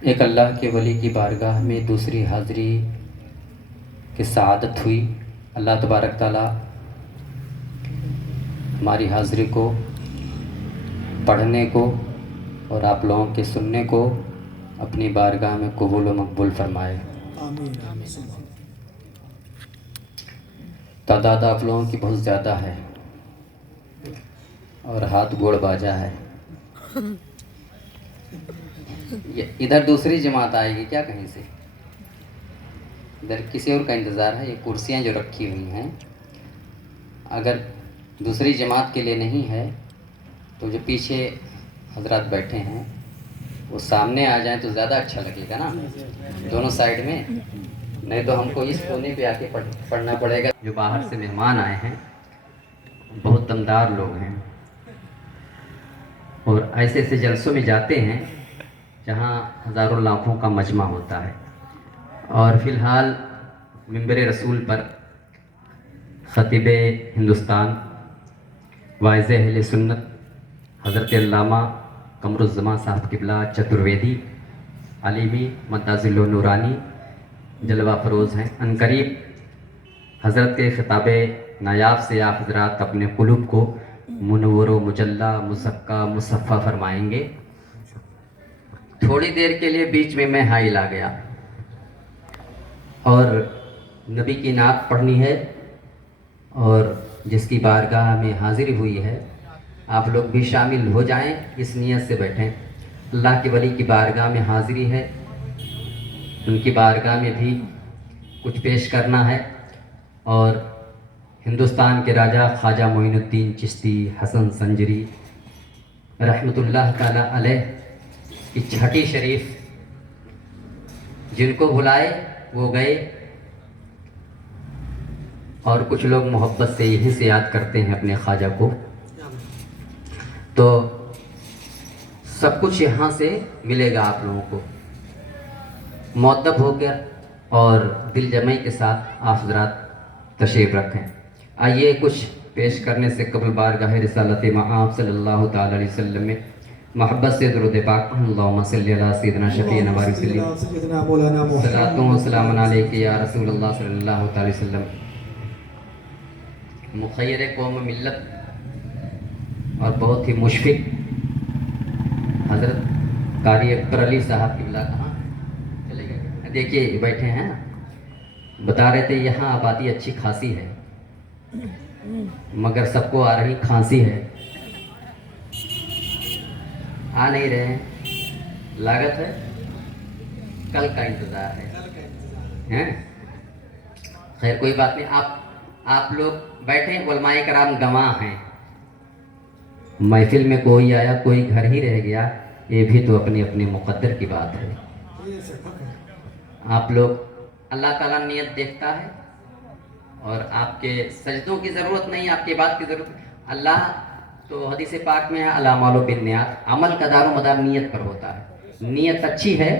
एक अल्लाह के वली की बारगाह में दूसरी हाज़िरी की सआदत हुई। अल्लाह तबारक ताला हमारी हाज़िरी को पढ़ने को और आप लोगों के सुनने को अपनी बारगाह में कबूल व मकबूल फरमाए। तादाद आप लोगों की बहुत ज़्यादा है और हाथ गोड़ बाजा है। ये इधर दूसरी जमात आएगी क्या कहीं से? इधर किसी और का इंतज़ार है। ये कुर्सियाँ जो रखी हुई हैं, अगर दूसरी जमात के लिए नहीं है तो जो पीछे हजरात बैठे हैं वो सामने आ जाएं तो ज़्यादा अच्छा लगेगा ना, दोनों साइड में। नहीं तो हमको इस कोने पे आके पढ़ना पड़ेगा। जो बाहर से मेहमान आए हैं बहुत दमदार लोग हैं और ऐसे ऐसे जलसों में जाते हैं जहाँ हज़ारों लाखों का मजमा होता है। और फ़िलहाल मिंबर रसूल पर ख़तीब हिंदुस्तान वाइज़ अहले सुन्नत हज़रत अल्लामा कमरुज़्ज़मा साहब क़िबला चतुर्वेदी आलिमी मद्दाज़िल नूरानी जलवा फ़रोज़ हैं। अनकरीब हज़रत के ख़िताब नायाब से आप हज़रात अपने क़ुलूब को मुनव्वर मुजल्ला मुज़क्का मुसफ़्फ़ा फरमाएंगे। थोड़ी देर के लिए बीच में मैं हाइल आ गया और नबी की नात पढ़नी है और जिसकी बारगाह में हाज़िरी हुई है आप लोग भी शामिल हो जाएं, इस नियत से बैठें। अल्लाह के वली की बारगाह में हाज़िरी है, उनकी बारगाह में भी कुछ पेश करना है। और हिंदुस्तान के राजा ख्वाजा मोइनुद्दीन चिश्ती हसन संजरी रहमतुल्लाह ताला अलैह की छठी शरीफ, जिनको बुलाए वो गए और कुछ लोग मोहब्बत से यहीं से याद करते हैं अपने ख्वाजा को। तो सब कुछ यहाँ से मिलेगा आप लोगों को। मुअद्दब होकर और दिल जमाई के साथ आप हज़रात तशरीफ़ रखें। आइए कुछ पेश करने से कबल बारगाह रिसालत मआब सल्लल्लाहु ताला अलैहि वसल्लम में मोहब्बत से दुरूद पाक अल्लाहुम्मा सल्लि अला सय्यिदिना शफ़ीना व सल्लम सलातु व सलामुन अलैका या रसूलल्लाह सल्लल्लाहु ताला अलैहि वसल्लम। मुखय्यर कौम मिल्लत और बहुत ही मुशफ़िक़ हज़रत कारी अख्तर अली साहब क़िबला कहाँ चले गए? देखिए बैठे हैं ना, बता रहे थे यहाँ आबादी अच्छी खासी है मगर सबको आ रही खांसी है। आ नहीं रहे हैं, लागत है कल का इंतज़ार है, हैं? खैर कोई बात नहीं। आप लोग बैठे, उलमाए कराम गवाह हैं। महफिल में कोई आया कोई घर ही रह गया, ये भी तो अपनी अपनी मुक़द्दर की बात है। आप लोग, अल्लाह ताला नियत देखता है और आपके सजदों की ज़रूरत नहीं, आपकी बात की ज़रूरत। अल्लाह तो हदीस पाक में है अल-अमालु बिन्नियात, अमल का दारो मदार नियत पर होता है। नियत अच्छी है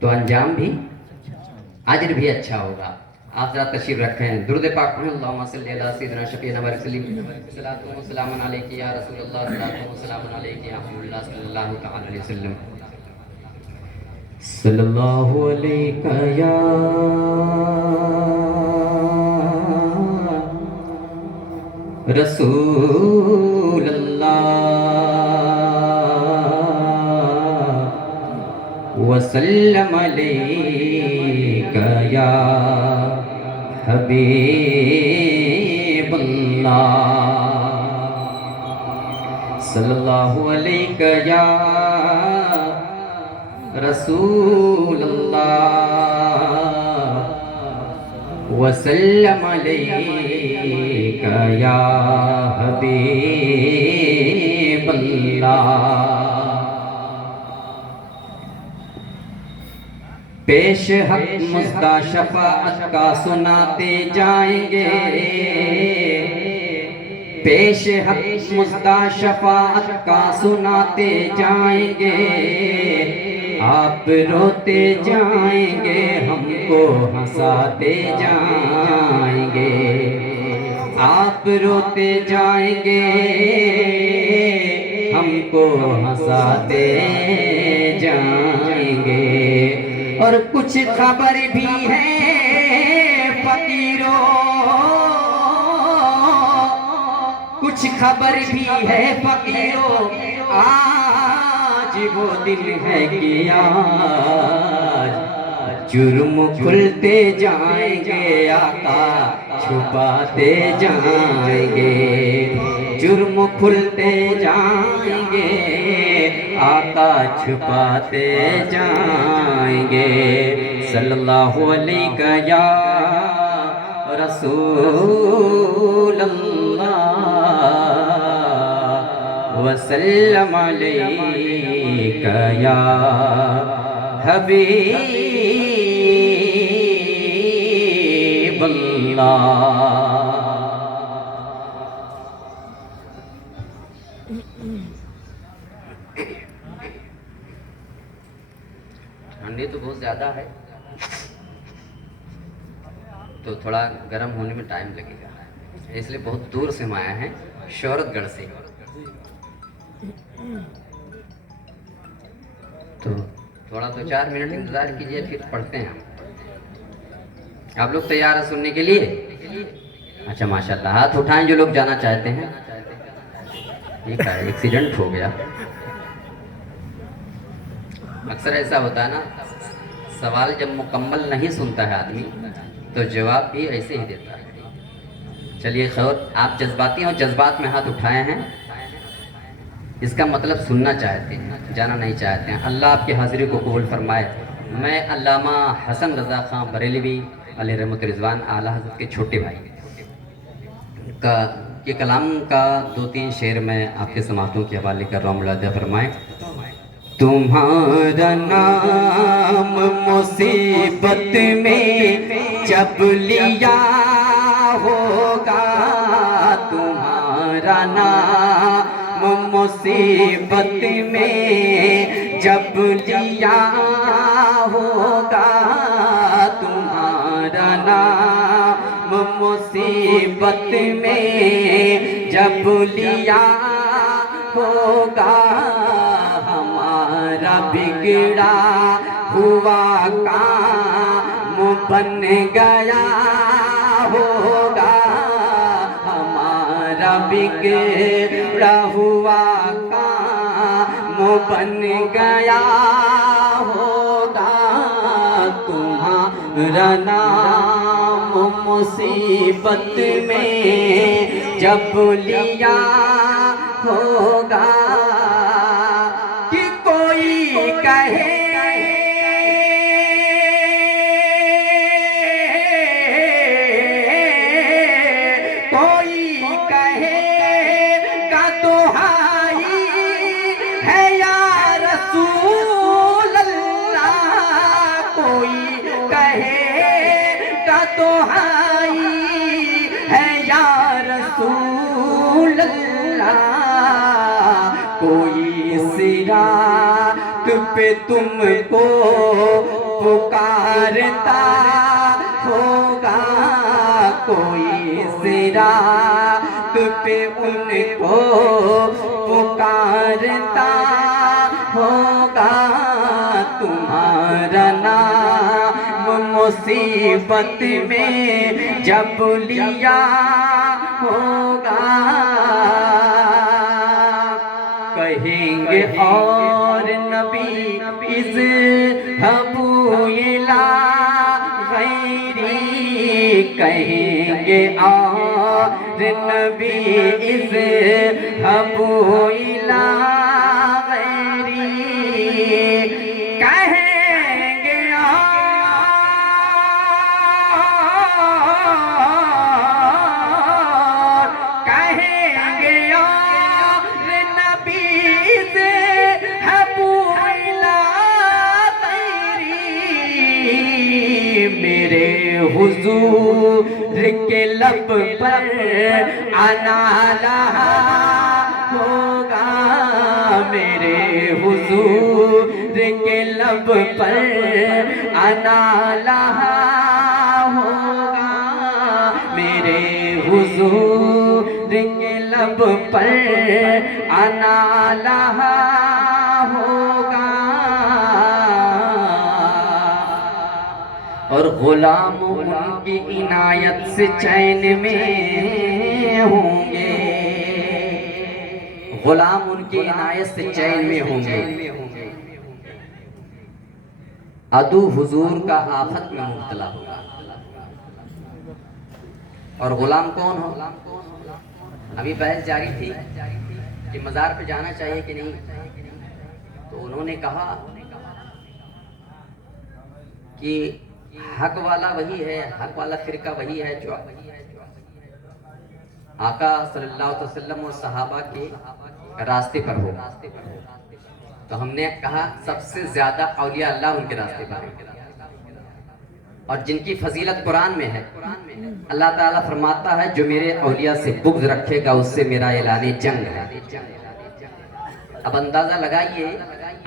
तो अंजाम भी, अजर भी अच्छा होगा। आप ज़रा तशरीफ़ रखें। दुरूद पाक पढ़ें। अल्लाहुम्मा सल्लि अला सय्यिदिना शफ़ीना व सल्लिम सलातु व सलामुन अलैका या रसूलल्लाह सलातु व सलामुन अलैका या हबीबल्लाह सल्लल्लाहु तआला अलैहि वसल्लम सल्लल्लाहु अलैका या रसूलल्लाह वसल्लम अलैका या हबीबल्लाह सल्लल्लाहु अलैका या रसूलल्लाह वसल्लम अलैका या हबीबल्लाह। पेश हक मुस्दा शफाअत का सुनाते जाएंगे, पेश हक मुस्दा शफाअत का सुनाते जाएंगे। आप रोते जाएंगे हमको हंसाते जाएंगे, आप रोते जाएंगे हमको हंसाते जाएंगे। और कुछ खबर भी है फकीरों, कुछ खबर भी है फकीरों, आज वो दिन है कि आज जुर्म खुलते जाएंगे, आका छुपाते जाएंगे, जुर्म खुलते जाएंगे, आका छुपाते जाएंगे। सल्लल्लाहु अलैहि या रसूल अल्लाह वसल्लम अलैका या हबीब अल्लाह। ठंडी तो बहुत ज़्यादा है, तो थोड़ा गर्म होने में टाइम लगेगा, इसलिए बहुत दूर से हम आए हैं, शौहरतगढ़ से। तो थोड़ा 2-4 मिनट इंतज़ार कीजिए, फिर पढ़ते हैं हम। आप लोग तैयार हैं सुनने के लिए? अच्छा माशाल्लाह, हाथ उठाएं जो लोग जाना चाहते हैं। ये क्या है, एक्सीडेंट हो गया। अक्सर ऐसा होता है ना, सवाल जब मुकम्मल नहीं सुनता है आदमी तो जवाब भी ऐसे ही देता है। चलिए खैर, आप जज्बाती और जज्बात में हाथ उठाए हैं, इसका मतलब सुनना चाहते हैं, जाना नहीं चाहते हैं। अल्लाह आपकी हाज़िरी को कबूल फरमाए। मैं अल्लामा हसन रज़ा ख़ान बरेलवी अलैहि रहमत रिज़वान आला हज़रत के छोटे भाई का के कलाम का 2-3 शेर मैं आपके समातों के हवाले कर रहा हूँ, मुलाज़ा फरमाएँ। तुम्हारा नाम मुसीबत में जब लिया होगा, तुम्हारा नाम मुसीबत में जब लिया होगा, तुम्हारा नाम मुसीबत में जब लिया होगा, हमारा बिगड़ा हुआ काम बन गया होगा, हमारा बिगड़ा हुआ काम बन गया होगा, तुम्हारा नाम मुसीबत में जब लिया होगा। कि कोई कहे का दुहाई है या रसूल अल्लाह, कोई कहे का दुहाई है या रसूल अल्लाह, कोई सिरात पे तुमको पुकारता होगा, कोई सिरात पे उनको पुकारता होगा, तुम्हारा नाम मुसीबत में जब लिया होगा। कहेंगे और नबी इज़हबू इला गैरी, कहेंगे और नबी इज़हबू इला गैरी, कहेंगे और कहेंगे और नबी इज़हबू इला गैरी, मेरे हुजूर के लब पर आना लहा होगा, मेरे हुजूर के लब पर आना लहा होगा, मेरे हुजूर के लब पर आना लहा होगा। गुलाम उनकी इनायत से चैन में होंगे, गुलाम उनकी इनायत से चैन में होंगे, अदू हुजूर का आफत में मुब्तला होगा। और गुलाम कौन हो? अभी बहस जारी थी कि मज़ार पे जाना चाहिए कि नहीं, तो उन्होंने कहा कि हक वाला वही है, हक वाला फिरका वही है जो आका सल्लल्लाहु अलैहि वसल्लम और सहाबा के रास्ते पर हो। तो हमने कहा सबसे ज्यादा औलिया अल्लाह उनके रास्ते पर है, और जिनकी फजीलत कुरान में है। अल्लाह ताला फरमाता है जो मेरे औलिया से बुग़्ज़ रखेगा उससे मेरा ऐलान जंग है। अब अंदाजा लगाइए,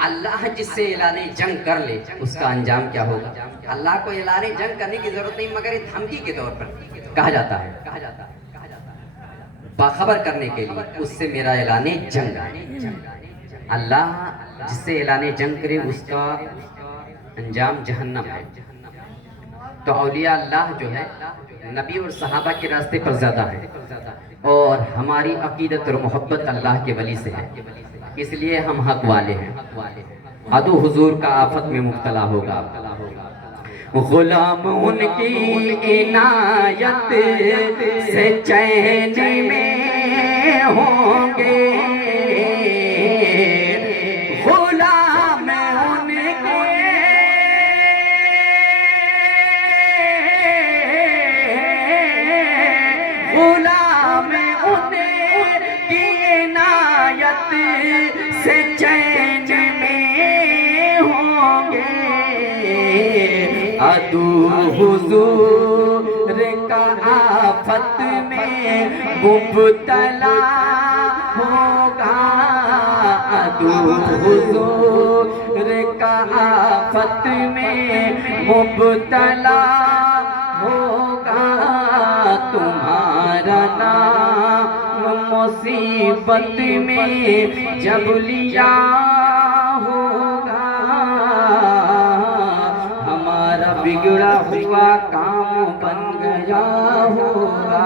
अल्लाह जिससे ऐलान जंग कर ले उसका अंजाम क्या होगा। अल्लाह को ऐलान जंग करने की जरूरत नहीं, मगर एक धमकी के तौर पर कहा जाता है, बाखबर करने के लिए उससे मेरा ऐलान जंग है। अल्लाह जिससे ऐलान जंग करे उसका अंजाम जहन्नम है। तो औलिया अल्लाह जो है नबी और सहाबा के रास्ते पर ज़्यादा है, और हमारी अकीदत और मोहब्बत अल्लाह के वली से है, इसलिए हम हक वाले हैं। अदू हुजूर का आफत में मुब्तला होगा। गुलाम उनकी इनायत से चैन में होंगे, गुलाम उनके गुलाम उनकी इनायत से चैन में होंगे, अदू हुजूर का आफत में मुब्तला होगा, अदू हुजूर का आफत में मुब्तला होगा। तुम्हारा नाम मुसीबत में जब लिया होगा, हमारा बिगड़ा हुआ काम बन गया होगा।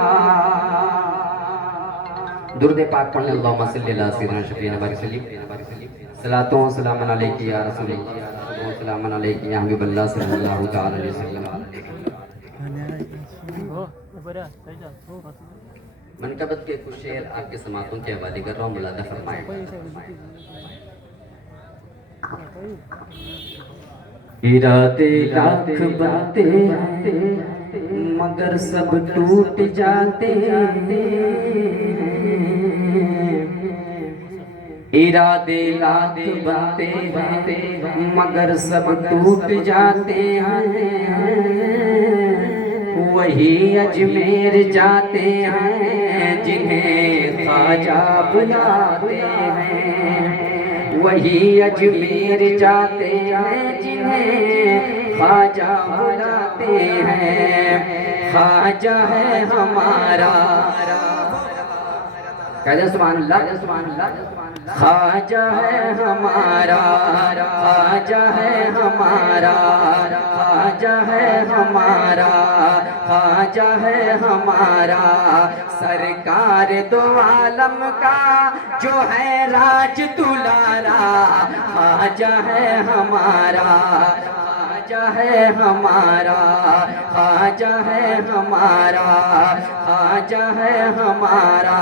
दुरूद पाक पढ़ने अल्लाहुम्मा सल्ली अला सय्यिदिना शफीना बारिक सल्लम सलातो सलाम अलैका या रसूल अल्लाह सलाम अलैका या हबीबल्लाह सल्लल्लाहु तआला अलैहि वसल्लम। मनकबत के कुछ शेर आपके समातों के हवाले कर रहा हूँ, मुलादा फरमाएं। इरादे लाख बनते हैं मगर सब टूट जाते हैं, इरादे लाख बनते हैं मगर सब टूट जाते हैं। वही अजमेर जाते हैं जिन्हें ख्वाजा बुलाते हैं, वही अजमेर जाते हैं जिन्हें ख्वाजा बुलाते हैं। ख्वाजा है हमारा, कहते सुभान अल्लाह, सुभान अल्लाह। ख्वाजा है हमारा, ख्वाजा है हमारा, ख्वाजा है हमारा, ख्वाजा है हमारा। सरकार दो आलम का जो है राज दुलारा, ख्वाजा है हमारा, ख्वाजा है हमारा, ख्वाजा है हमारा, ख्वाजा है हमारा।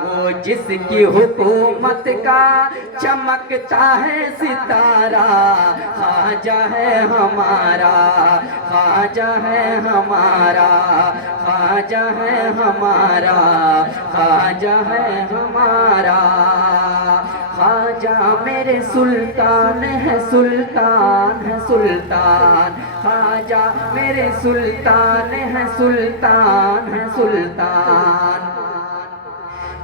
वो जिसकी हुकूमत का चमकता है सितारा, ख्वाजा है हमारा, ख्वाजा है हमारा, ख्वाजा है हमारा, ख्वाजा है हमारा। ख्वाजा मेरे सुल्तान है, सुल्तान है सुल्तान, ख्वाजा मेरे सुल्तान है, सुल्तान है सुल्तान।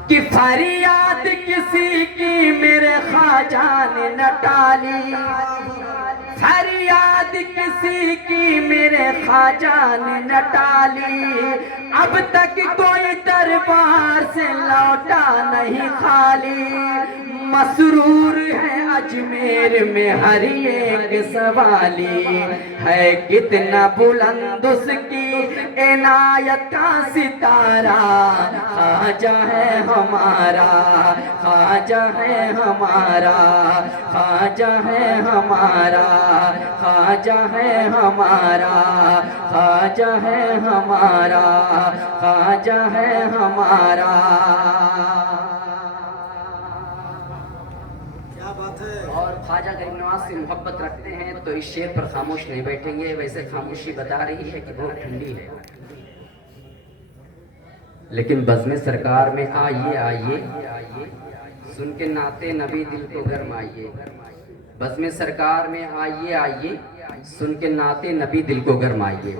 कि फरियाद किसी की मेरे ख्वाजा ने न टाली, फरियाद किसी की मेरे ख्वाजा ने न टाली। अब तक कोई दरबार से लौटा नहीं खाली, मसरूर है अजमेर में हर एक सवाली, है कितना बुलंद उसकी इनायत का सितारा। ख्वाजा है हमारा, ख्वाजा है हमारा, ख्वाजा है हमारा, ख्वाजा है हमारा, ख्वाजा है हमारा, ख्वाजा है हमारा। और ख्वाजा गरीब नवाज से मोहब्बत रखते हैं तो इस शेर पर खामोश नहीं बैठेंगे। वैसे खामोशी बता रही है कि बहुत ठंडी है, लेकिन बज़्म सरकार में आइए आइए, सुन के नाते नबी दिल को गरमाइए। बज़्म सरकार में आइए आइए, सुन के नाते नबी दिल को गरमाइए।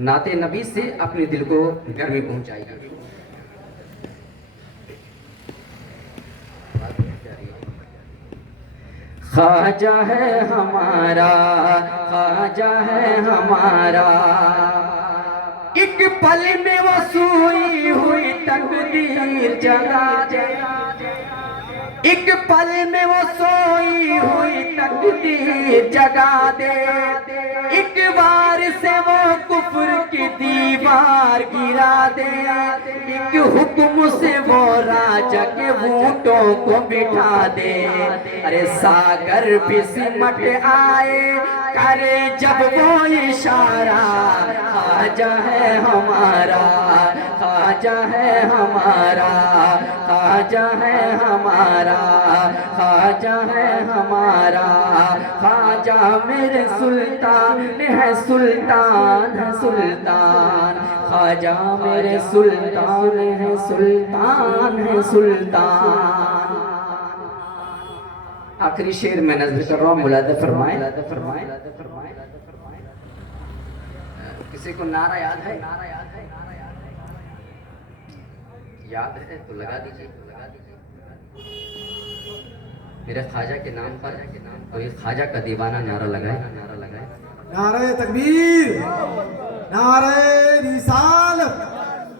नाते नबी से अपने दिल को गर्मी पहुंचाइए। ख्वाजा है हमारा, ख्वाजा है हमारा, एक पल में वो सोई हुई तकदीर जगा दे। एक पल में वो सोई हुई तकदीर जगा दे। एक बार से वो कुफ्र की दीवार गिरा दे। एक हुक्म से वो राजा के ऊंटों को बिठा दे। अरे सागर भी सिमट आए करे जब वो इशारा। ख्वाजा है हमारा, ख्वाजा है हमारा, ख्वाजा है हमारा, ख्वाजा है हमारा। ख्वाजा मेरे सुल्तान है, सुल्तान है सुल्तान। ख्वाजा मेरे सुल्तान है, सुल्तान है सुल्तान। आखिरी शेर में नज़र कर रहा हूँ, मुलादा फरमाए। किसी को नारा याद है? याद है तो लगा दीजिए। मेरे ख्वाजा के नाम पर कोई ख्वाजा का दीवाना नारा लगाए। नारे तकबीर, नारे रिसालत,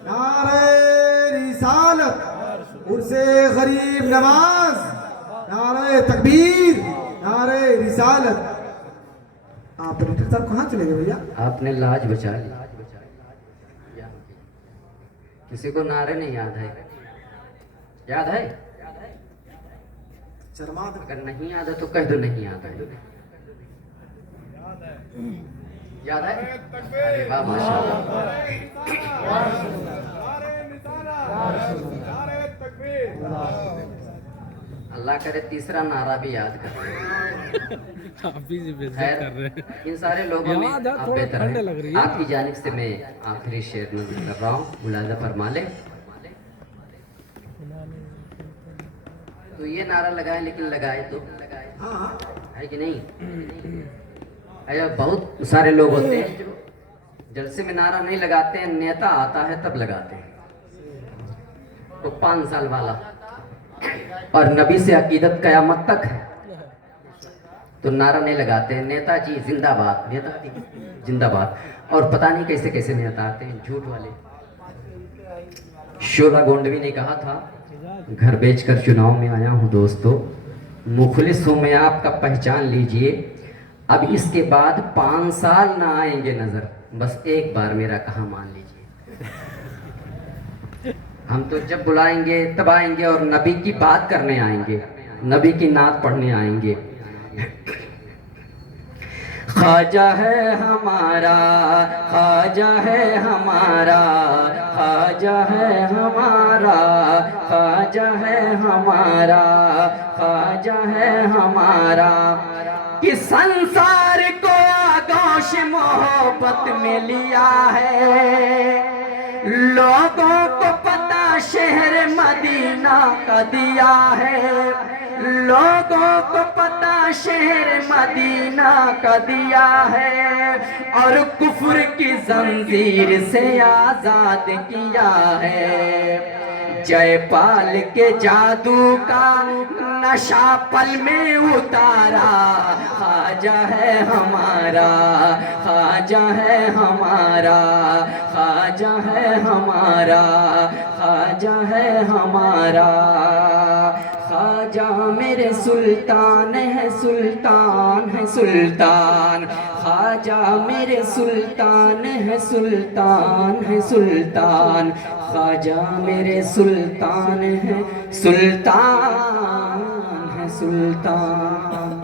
नारे रिसालत, उर्से गरीब नवाज, नारे तकबीर, नारे रिसालत। आप डॉक्टर साहब कहाँ चले गए भैया? आपने लाज बचा ली। किसी को नारे नहीं याद है? याद है? शर्मा अगर नहीं याद है तो कह दो नहीं याद है। याद है? अरे वाह माशाल्लाह। अल्लाह करे तीसरा नारा भी याद कर। इन सारे लोगों में आप बेहतर हैं। आपकी जानिब से मैं आखिरी शेर नज़र कर रहा हूँ, मुलाज़ा फरमा ले। तो ये नारा लगाए, लेकिन लगाए तो है कि नहीं? अरे बहुत सारे लोग होते हैं जो जलसे में नारा नहीं लगाते हैं, नेता आता है तब लगाते हैं। तो 5 साल वाला और नबी से अकीदत कयामत तक है तो नारा नहीं लगाते हैं। नेताजी जिंदाबाद, नेताजी जिंदाबाद। और पता नहीं कैसे कैसे नेता आते हैं, झूठ वाले। शोला गोंडवी ने कहा था, घर बेचकर चुनाव में आया हूं दोस्तों, मुखलिस हूं मैं आपका पहचान लीजिए। अब इसके बाद 5 साल ना आएंगे नजर, बस एक बार मेरा कहा मान लीजिए। हम तो जब बुलाएंगे तब आएंगे और नबी की बात करने आएंगे, नबी की नात पढ़ने आएंगे। ख्वाजा है हमारा, ख्वाजा है हमारा, ख्वाजा है हमारा, ख्वाजा है हमारा, ख्वाजा है हमारा। कि संसार को आगोश मोहब्बत में लिया है, लोगों को पता शहर मदीना का दिया है। लोगों को पता शहर मदीना का दिया है, और कुफ्र की जंजीर से आजाद किया है। जयपाल के जादू का नशा पल में उतारा। ख्वाजा है हमारा, ख्वाजा है हमारा, ख्वाजा है हमारा, ख्वाजा है हमारा, ख्वाजा ख्वाजा मेरे सुल्तान है, सुल्तान है सुल्तान। ख्वाजा मेरे सुल्तान है, सुल्तान है सुल्तान। ख्वाजा मेरे सुल्तान है, सुल्तान है सुल्तान।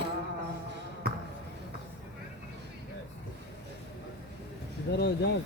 इधर हो जाओ।